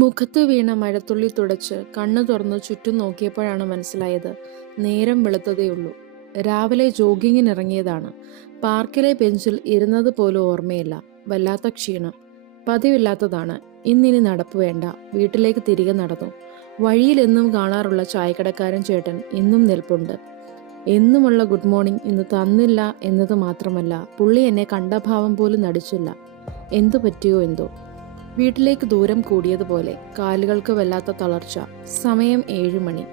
മുഖത്ത് വീണ മഴത്തുള്ളി തുടച്ച് കണ്ണു തുറന്ന് ചുറ്റും നോക്കിയപ്പോഴാണ് മനസ്സിലായത് നേരം വെളുത്തതേയുള്ളൂ രാവിലെ ജോഗിങ്ങിനിറങ്ങിയതാണ്. പാർക്കിലെ ബെഞ്ചിൽ ഇരുന്നത് പോലും ഓർമ്മയില്ല. വല്ലാത്ത ക്ഷീണം. പതിവില്ലാത്തതാണ്. ഇന്നിനി നടപ്പ് വേണ്ട. വീട്ടിലേക്ക് തിരികെ നടന്നു. വഴിയിൽ എന്നും കാണാറുള്ള ചായക്കടക്കാരൻ ചേട്ടൻ ഇന്നും നിൽപ്പുണ്ട്. എന്നുമുള്ള ഗുഡ് മോർണിംഗ് ഇന്ന് തന്നില്ല എന്നത് മാത്രമല്ല പുള്ളി എന്നെ കണ്ട ഭാവം പോലും നടിച്ചില്ല. എന്തു പറ്റിയോ എന്തോ. വീട്ടിലേക്ക് ദൂരം കൂടിയതുപോലെ കാലുകൾക്ക് വല്ലാത്ത തളർച്ച. സമയം ഏഴുമണി.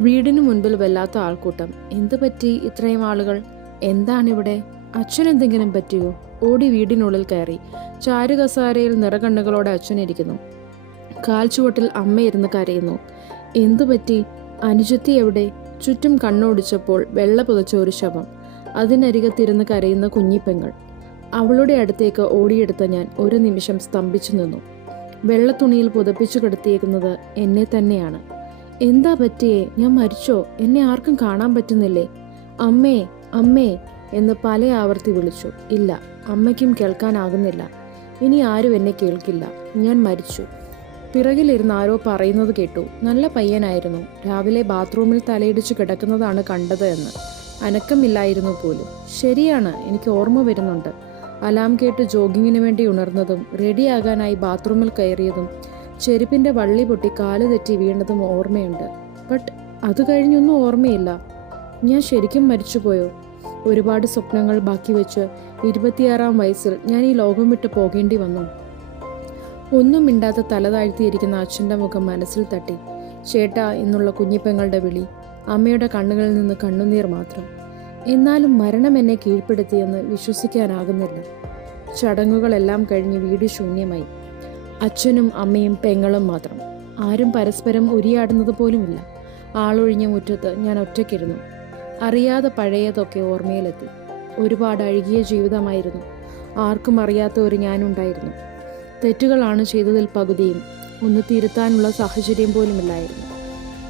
വീടിനു മുൻപിൽ വല്ലാത്ത ആൾക്കൂട്ടം. എന്തു പറ്റി ഇത്രയും ആളുകൾ? എന്താണിവിടെ? അച്ഛൻ എന്തെങ്കിലും പറ്റിയോ? ഓടി വീടിനുള്ളിൽ കയറി. ചാരുകസാരയിൽ നിറകണ്ണുകളോടെ അച്ഛൻ ഇരിക്കുന്നു. അമ്മ അമ്മയിരുന്ന് കരയുന്നു. എന്തു പറ്റി? അനുജത്തി എവിടെ? ചുറ്റും കണ്ണോടിച്ചപ്പോൾ വെള്ള പുതച്ച ഒരു ശവം. അതിനരികത്തിരുന്ന് കരയുന്ന കുഞ്ഞിപ്പെങ്ങൾ. അവളുടെ അടുത്തേക്ക് ഓടിയെടുത്ത ഞാൻ ഒരു നിമിഷം സ്തംഭിച്ചു നിന്നു. വെള്ള വെള്ളത്തുണിയിൽ പുതപ്പിച്ചു കിടത്തിയേക്കുന്നത് എന്നെ തന്നെയാണ്. എന്താ പറ്റിയേ? ഞാൻ മരിച്ചോ? എന്നെ ആർക്കും കാണാൻ പറ്റുന്നില്ലേ? അമ്മേ അമ്മേ എന്ന് പല ആവർത്തി വിളിച്ചു. ഇല്ല അമ്മയ്ക്കും കേൾക്കാനാകുന്നില്ല. ഇനി ആരും എന്നെ കേൾക്കില്ല. ഞാൻ മരിച്ചു. പിറകിലിരുന്ന് ആരോ പറയുന്നത് കേട്ടു. നല്ല പയ്യനായിരുന്നു. രാവിലെ ബാത്റൂമിൽ തലയിടിച്ച് കിടക്കുന്നതാണ് കണ്ടത് എന്ന്. അനക്കമില്ലായിരുന്നു പോലും. ശരിയാണ് എനിക്ക് ഓർമ്മ വരുന്നുണ്ട്. അലാം കേട്ട് ജോഗിങ്ങിന് വേണ്ടി ഉണർന്നതും റെഡിയാകാനായി ബാത്റൂമിൽ കയറിയതും ചെരുപ്പിന്റെ വള്ളി പൊട്ടി കാൽ തെറ്റി വീണതും ഓർമ്മയുണ്ട്. ബട്ട് അത് കഴിഞ്ഞൊന്നും ഓർമ്മയില്ല. ഞാൻ ശരിക്കും മരിച്ചുപോയോ? ഒരുപാട് സ്വപ്നങ്ങൾ ബാക്കി വെച്ച് ഇരുപത്തിയാറാം വയസ്സിൽ ഞാൻ ഈ ലോകം വിട്ട് പോകേണ്ടി വന്നു. ഒന്നും മിണ്ടാത്ത തല താഴ്ത്തിയിരിക്കുന്ന അച്ഛന്റെ മുഖം മനസ്സിൽ തട്ടി. ചേട്ടാ എന്നുള്ള കുഞ്ഞിപ്പെങ്ങളുടെ വിളി അമ്മയുടെ കണ്ണുകളിൽ നിന്ന് കണ്ണുനീർ മാത്രം. എന്നാലും മരണം എന്നെ കീഴ്പ്പെടുത്തിയെന്ന് വിശ്വസിക്കാനാകുന്നില്ല. ചടങ്ങുകളെല്ലാം കഴിഞ്ഞ് വീട് ശൂന്യമായി. അച്ഛനും അമ്മയും പെങ്ങളും മാത്രം. ആരും പരസ്പരം ഉരിയാടുന്നത് പോലുമില്ല. ആളൊഴിഞ്ഞ മുറ്റത്ത് ഞാൻ ഒറ്റയ്ക്കിരുന്നു. അറിയാതെ പഴയതൊക്കെ ഓർമ്മയിലെത്തി. ഒരുപാട് അഴുകിയ ജീവിതമായിരുന്നു. ആർക്കും അറിയാത്ത ഒരു ഞാനുണ്ടായിരുന്നു. തെറ്റുകളാണ് ചെയ്തതിൽ പകുതിയും ഒന്ന് തിരുത്താനുള്ള സാഹചര്യം പോലുമില്ലായിരുന്നു.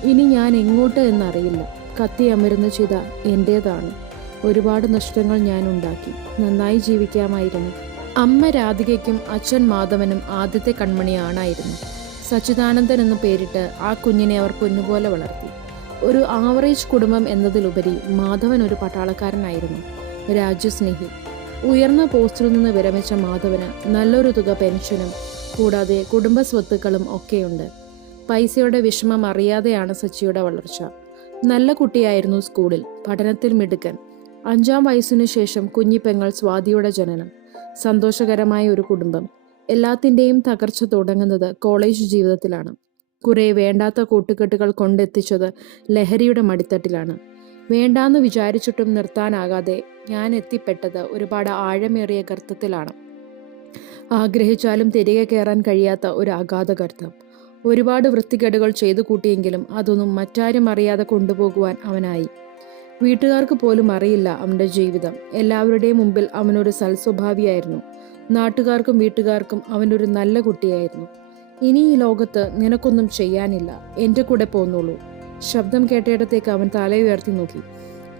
ഇനി ഞാൻ എങ്ങോട്ട് എന്നറിയില്ല. കത്തി അമരുന്ന ചിത എന്റേതാണ് ഒരുപാട് നഷ്ടങ്ങൾ ഞാൻ ഉണ്ടാക്കി നന്നായി ജീവിക്കാമായിരുന്നു. അമ്മ രാധികയ്ക്കും അച്ഛൻ മാധവനും ആദ്യത്തെ കൺമണി ആണായിരുന്നു സച്ചിദാനന്ദൻ എന്ന് പേരിട്ട് ആ കുഞ്ഞിനെ അവർ പൊന്നുപോലെ വളർത്തി. ഒരു ആവറേജ് കുടുംബം എന്നതിലുപരി മാധവൻ ഒരു പട്ടാളക്കാരനായിരുന്നു. രാജ്യസ്നേഹി. ഉയർന്ന പോസ്റ്റിൽ നിന്ന് വിരമിച്ച മാധവന് നല്ലൊരു തുക പെൻഷനും കൂടാതെ കുടുംബ സ്വത്തുക്കളും ഒക്കെയുണ്ട്. പൈസയുടെ വിഷമം അറിയാതെയാണ് സച്ചിയുടെ വളർച്ച. നല്ല കുട്ടിയായിരുന്നു സ്കൂളിൽ. പഠനത്തിൽ മിടുക്കൻ. അഞ്ചാം വയസ്സിനു ശേഷം കുഞ്ഞിപ്പെങ്ങൾ സ്വാതിയുടെ ജനനം. സന്തോഷകരമായ ഒരു കുടുംബം. എല്ലാത്തിന്റെയും തകർച്ച തുടങ്ങുന്നത് കോളേജ് ജീവിതത്തിലാണ്. കുറെ വേണ്ടാത്ത കൂട്ടുകെട്ടുകൾ കൊണ്ടെത്തിച്ചത് ലഹരിയുടെ മടിത്തട്ടിലാണ്. വേണ്ടാന്ന് വിചാരിച്ചിട്ടും നിർത്താനാകാതെ ഞാൻ എത്തിപ്പെട്ടത് ഒരുപാട് ആഴമേറിയ ഗർത്തത്തിലാണ്. ആഗ്രഹിച്ചാലും തിരികെ കയറാൻ കഴിയാത്ത ഒരു അഗാധ ഗർത്തം. ഒരുപാട് വൃത്തികേടുകൾ ചെയ്തു കൂട്ടിയെങ്കിലും അതൊന്നും മറ്റാരും അറിയാതെ കൊണ്ടുപോകുവാൻ അവനായി. വീട്ടുകാർക്ക് പോലും അറിയില്ല അവന്റെ ജീവിതം. എല്ലാവരുടെയും മുമ്പിൽ അവനൊരു സൽസ്വഭാവിയായിരുന്നു. നാട്ടുകാർക്കും വീട്ടുകാർക്കും അവനൊരു നല്ല കുട്ടിയായിരുന്നു. ഇനി ഈ ലോകത്ത് നിനക്കൊന്നും ചെയ്യാനില്ല. എന്റെ കൂടെ പോന്നോളൂ. ശബ്ദം കേട്ടയിടത്തേക്ക് അവൻ തല ഉയർത്തി നോക്കി.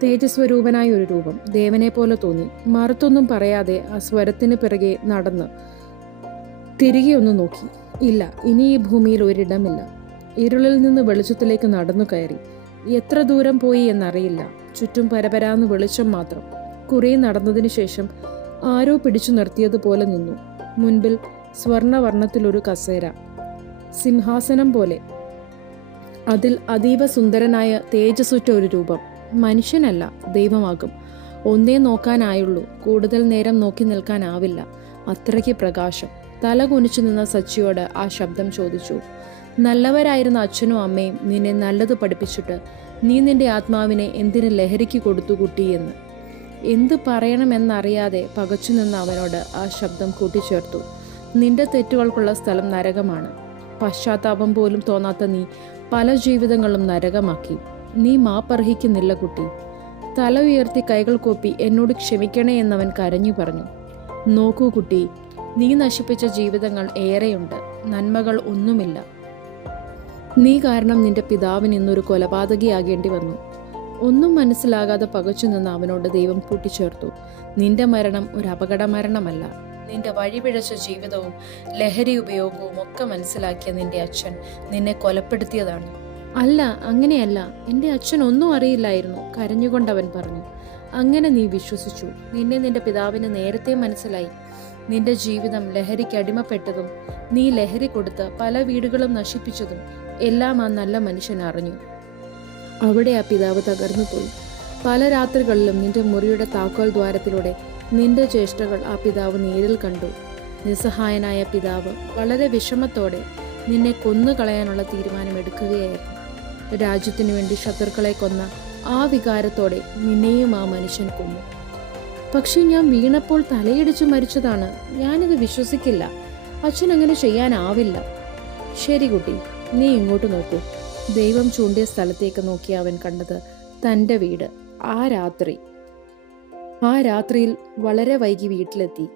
തേജസ്വരൂപനായ ഒരു രൂപം. ദേവനെ പോലെ തോന്നി. മറുത്തൊന്നും പറയാതെ ആ സ്വരത്തിന് പിറകെ നടന്ന് തിരികെ ഒന്ന് നോക്കി. ഇല്ല ഇനി ഈ ഭൂമിയിൽ ഒരിടമില്ല. ഇരുളിൽ നിന്ന് വെളിച്ചത്തിലേക്ക് നടന്നു കയറി. എത്ര ദൂരം പോയി എന്നറിയില്ല. ചുറ്റും പരപരാന്ന് വെളിച്ചം മാത്രം. കുറേ നടന്നതിന് ശേഷം ആരോ പിടിച്ചു നിർത്തിയതുപോലെ നിന്നു. മുൻപിൽ സ്വർണവർണത്തിലൊരു കസേര. സിംഹാസനം പോലെ. അതിൽ അതീവ സുന്ദരനായ തേജസ്സുറ്റ ഒരു രൂപം. മനുഷ്യനല്ല ദൈവമാകും. ഒന്നേ നോക്കാനായുള്ളൂ. കൂടുതൽ നേരം നോക്കി നിൽക്കാനാവില്ല. അത്രയ്ക്ക് പ്രകാശം. തല കുനിച്ചു നിന്ന സച്ചിയോട് ആ ശബ്ദം ചോദിച്ചു. നല്ലവരായിരുന്ന അച്ഛനും അമ്മയും നിന്നെ നല്ലത് പഠിപ്പിച്ചിട്ട് നീ നിന്റെ ആത്മാവിനെ എന്തിന് ലഹരിക്ക് കൊടുത്തു കുട്ടിയെന്ന് എന്ത് പറയണമെന്നറിയാതെ പകച്ചു നിന്ന് അവനോട് ആ ശബ്ദം കൂട്ടിച്ചേർത്തു. നിന്റെ തെറ്റുകൾക്കുള്ള സ്ഥലം നരകമാണ്. പശ്ചാത്താപം പോലും തോന്നാത്ത നീ പല ജീവിതങ്ങളും നരകമാക്കി. നീ മാപ്പർഹിക്കുന്നില്ല കുട്ടി. തല ഉയർത്തി കൈകൾ കോപ്പി എന്നോട് ക്ഷമിക്കണേ എന്നവൻ കരഞ്ഞു പറഞ്ഞു. നോക്കൂ കുട്ടി നീ നശിപ്പിച്ച ജീവിതങ്ങൾ ഏറെയുണ്ട്. നന്മകൾ ഒന്നുമില്ല. നീ കാരണം നിന്റെ പിതാവിന് ഇന്നൊരു കൊലപാതകിയാകേണ്ടി വന്നു. ഒന്നും മനസ്സിലാകാതെ പകച്ചു നിന്ന് അവനോട് ദൈവം കൂട്ടിച്ചേർത്തു. നിന്റെ മരണം ഒരു അപകട മരണമല്ല നിന്റെ വഴിപിഴച്ച ജീവിതവും ലഹരി ഉപയോഗവും ഒക്കെ മനസ്സിലാക്കിയ നിന്റെ അച്ഛൻ നിന്നെ കൊലപ്പെടുത്തിയതാണ്. അല്ല അങ്ങനെയല്ല. എന്റെ അച്ഛൻ ഒന്നും അറിയില്ലായിരുന്നു കരഞ്ഞുകൊണ്ട് അവൻ പറഞ്ഞു. അങ്ങനെ നീ വിശ്വസിച്ചു. നിന്നെ നിന്റെ പിതാവിന് നേരത്തെ മനസ്സിലായി. നിന്റെ ജീവിതം ലഹരിക്ക് അടിമപ്പെട്ടതും നീ ലഹരി കൊടുത്ത് പല വീടുകളും നശിപ്പിച്ചതും എല്ലാം ആ നല്ല മനുഷ്യൻ അറിഞ്ഞു. അവിടെ ആ പിതാവ് തകർന്നു പോയി. പല രാത്രികളിലും നിന്റെ മുറിയുടെ താക്കോൽ ദ്വാരത്തിലൂടെ നിന്റെ ചേഷ്ടകൾ ആ പിതാവ് നേരിൽ കണ്ടു. നിസ്സഹായനായ പിതാവ് വളരെ വിഷമത്തോടെ നിന്നെ കൊന്നുകളയാനുള്ള തീരുമാനം എടുക്കുകയായിരുന്നു രാജ്യത്തിനു വേണ്ടി ശത്രുക്കളെ കൊന്ന ആ വികാരത്തോടെ നിന്നെയും ആ മനുഷ്യൻ കൊന്നു. പക്ഷെ ഞാൻ വീണപ്പോൾ തലയിടിച്ച് മരിച്ചതാണ്. ഞാനിത് വിശ്വസിക്കില്ല. അച്ഛൻ അങ്ങനെ ചെയ്യാനാവില്ല. ശരി കുട്ടി നീ ഇങ്ങോട്ട് നോക്കൂ. ദൈവം ചൂണ്ടിയ സ്ഥലത്തേക്ക് നോക്കി അവൻ കണ്ടത് തന്റെ വീട് ആ രാത്രി. ആ രാത്രിയിൽ വളരെ വൈകി വീട്ടിലെത്തി.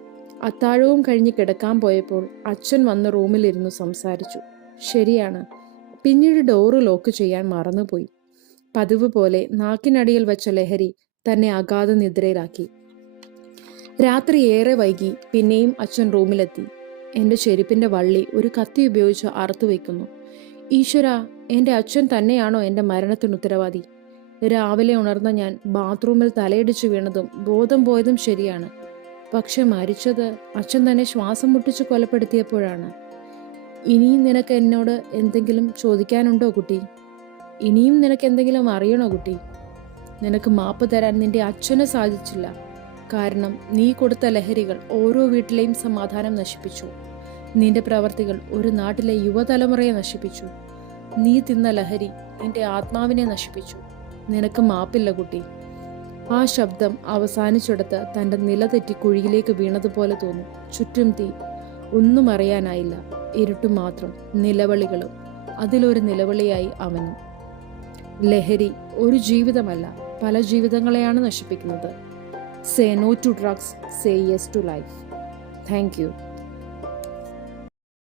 അത്താഴവും കഴിഞ്ഞ് കിടക്കാൻ പോയപ്പോൾ അച്ഛൻ വന്ന് റൂമിലിരുന്നു സംസാരിച്ചു. ശരിയാണ്. പിന്നീട് ഡോറ് ലോക്ക് ചെയ്യാൻ മറന്നുപോയി. പതിവ് പോലെ നാക്കിനടിയിൽ വെച്ച ലഹരി തന്നെ അഗാധ നിദ്രയിലാക്കി. രാത്രി ഏറെ വൈകി പിന്നെയും അച്ഛൻ റൂമിലെത്തി. എന്റെ ചെരുപ്പിന്റെ വള്ളി ഒരു കത്തി ഉപയോഗിച്ച് അറുത്തു വയ്ക്കുന്നു ഈശ്വര എന്റെ അച്ഛൻ തന്നെയാണോ എന്റെ മരണത്തിന് ഉത്തരവാദി? രാവിലെ ഉണർന്ന ഞാൻ ബാത്റൂമിൽ തലയിടിച്ച് വീണതും ബോധം പോയതും ശരിയാണ്. പക്ഷെ മരിച്ചത് അച്ഛൻ തന്നെ ശ്വാസം മുട്ടിച്ച് കൊലപ്പെടുത്തിയപ്പോഴാണ്. ഇനിയും നിനക്ക് എന്നോട് എന്തെങ്കിലും ചോദിക്കാനുണ്ടോ കുട്ടി? ഇനിയും നിനക്ക് എന്തെങ്കിലും അറിയണോ കുട്ടി? നിനക്ക് മാപ്പ് തരാൻ നിന്റെ അച്ഛന് സാധിച്ചില്ല. കാരണം നീ കൊടുത്ത ലഹരികൾ ഓരോ വീട്ടിലെയും സമാധാനം നശിപ്പിച്ചു. നിന്റെ പ്രവർത്തികൾ ഒരു നാട്ടിലെ യുവതലമുറയെ നശിപ്പിച്ചു. നീ തിന്ന ലഹരി നിന്റെ ആത്മാവിനെ നശിപ്പിച്ചു. നിനക്ക് മാപ്പില്ല കുട്ടി. ആ ശബ്ദം അവസാനിച്ചിടത്ത് തന്റെ നില തെറ്റി കുഴിയിലേക്ക് വീണതുപോലെ തോന്നി. ചുറ്റും തീ. ഒന്നും അറിയാനായില്ല. ഇരുട്ടും മാത്രം. നിലവിളികളും. അതിലൊരു നിലവിളിയായി അവനും. ലഹരി ഒരു ജീവിതമല്ല. പല ജീവിതങ്ങളെയാണ് നശിപ്പിക്കുന്നത്. Say no to drugs. Say yes to life. Thank you.